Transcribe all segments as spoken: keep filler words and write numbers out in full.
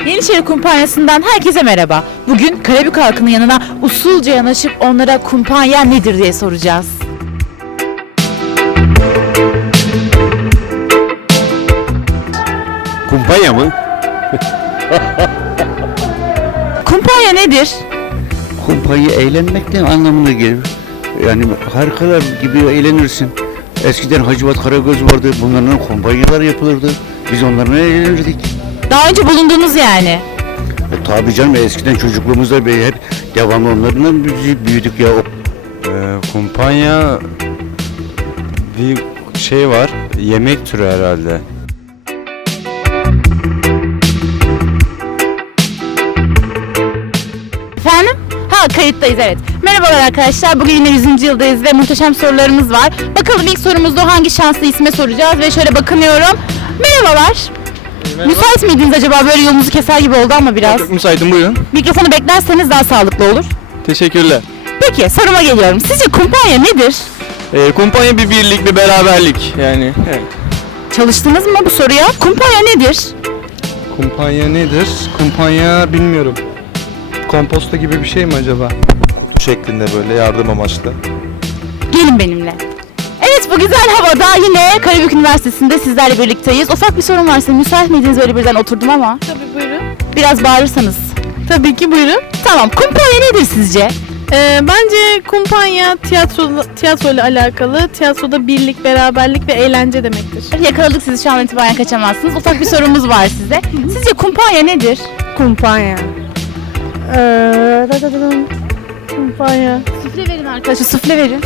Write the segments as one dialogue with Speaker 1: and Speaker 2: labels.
Speaker 1: Yeniçeri Kumpanyası'ndan herkese merhaba. Bugün Karabük halkının yanına usulca yanaşıp onlara kumpanya nedir diye soracağız.
Speaker 2: Kumpanya mı?
Speaker 1: Kumpanya nedir?
Speaker 2: Kumpanya eğlenmek de anlamına gelir. Yani harikalar gibi eğlenirsin. Eskiden Hacivat Karagöz vardı. Bunlarla kumpanyalar yapılırdı. Biz onlarla eğlenirdik.
Speaker 1: Daha önce bulundunuz yani.
Speaker 2: E, tabii canım, eskiden çocukluğumuzda be- hep devamlı onlarla biz büyüdük ya.
Speaker 3: Ee, kumpanya bir şey var, yemek türü herhalde.
Speaker 1: Efendim? Ha, kayıttayız, evet. Merhabalar arkadaşlar. Bugün yine yüzüncü yıldayız ve muhteşem sorularımız var. Bakalım ilk sorumuzda hangi şanslı isme soracağız ve şöyle bakınıyorum. Merhabalar. Müsait miydiniz acaba? Böyle yolunuzu keser gibi oldu ama biraz.
Speaker 4: Çok müsaitim, buyurun.
Speaker 1: Mikrofonu beklerseniz daha sağlıklı olur.
Speaker 4: Teşekkürler.
Speaker 1: Peki, soruma geliyorum. Sizce kumpanya nedir?
Speaker 4: Ee, kumpanya bir birlik, bir beraberlik yani. Evet.
Speaker 1: Çalıştınız mı bu soruya? Kumpanya nedir?
Speaker 4: Kumpanya nedir? Kumpanya bilmiyorum. Komposto gibi bir şey mi acaba?
Speaker 5: Şeklinde böyle yardım amaçlı.
Speaker 1: Gelin benimle. Evet, bu güzel havada yine Karabük Üniversitesi'nde sizlerle birlikteyiz. Ufak bir sorun varsa müsait miydiniz, böyle birden oturdum ama?
Speaker 6: Tabii buyurun.
Speaker 1: Biraz bağırırsanız.
Speaker 6: Tabii ki buyurun.
Speaker 1: Tamam, kumpanya nedir sizce?
Speaker 6: Ee, bence kumpanya tiyatro tiyatro ile alakalı. Tiyatroda birlik, beraberlik ve eğlence demektir.
Speaker 1: Yakaladık sizi, şu an itibaren kaçamazsınız. Ufak bir sorumuz var size. Sizce kumpanya nedir?
Speaker 6: Kumpanya. Ee, da da da da. Kumpanya.
Speaker 1: Sufle verin arkadaşlar, sufle verin.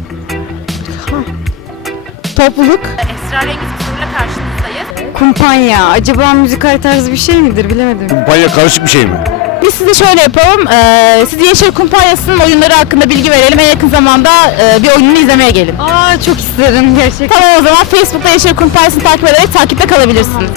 Speaker 1: Topluluk. Esrarengiz bir soruyla karşınızdayız.
Speaker 7: Kumpanya. Acaba müzikal tarzı bir şey midir bilemedim.
Speaker 2: Kumpanya karışık bir şey mi?
Speaker 1: Biz size şöyle yapalım. Ee, siz Yeniçeri Kumpanyası'nın oyunları hakkında bilgi verelim. En yakın zamanda e, bir oyununu izlemeye gelin.
Speaker 7: Aa çok isterim gerçekten.
Speaker 1: Tamam, o zaman Facebook'ta Yeniçeri Kumpanyası'nı takip ederek takipte kalabilirsiniz.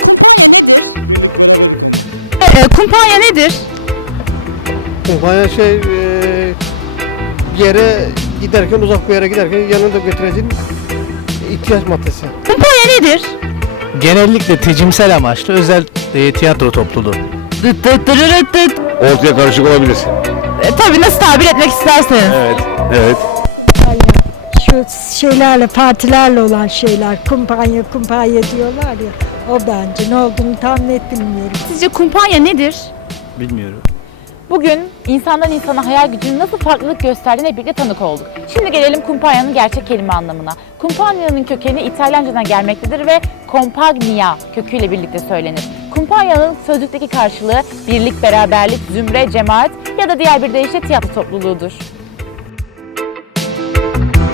Speaker 1: Ee, kumpanya nedir?
Speaker 8: Kumpanya şey eee, bir yere giderken, uzak bir yere giderken yanında götüreceğin ihtiyaç maddesi.
Speaker 1: Kumpanya nedir?
Speaker 9: Genellikle tecimsel amaçlı özel e, tiyatro topluluğu.
Speaker 1: Dıt dıt dırırıt dıt.
Speaker 2: Ortaya karışık olabilir.
Speaker 1: E, tabii, nasıl tabir etmek isterseniz.
Speaker 2: Evet. Evet.
Speaker 10: Şu şeylerle, partilerle olan şeyler, kumpanya kumpanya diyorlar ya, o bence ne olduğunu tam net bilmiyorum.
Speaker 1: Sizce kumpanya nedir?
Speaker 9: Bilmiyorum.
Speaker 1: Bugün insandan insana hayal gücünün nasıl farklılık gösterdiğine birlikte tanık olduk. Şimdi gelelim kumpanyanın gerçek kelime anlamına. Kumpanyanın kökeni İtalyancadan gelmektedir ve compagnia köküyle birlikte söylenir. Kumpanyanın sözlükteki karşılığı birlik, beraberlik, zümre, cemaat ya da diğer bir deyişle tiyatro topluluğudur.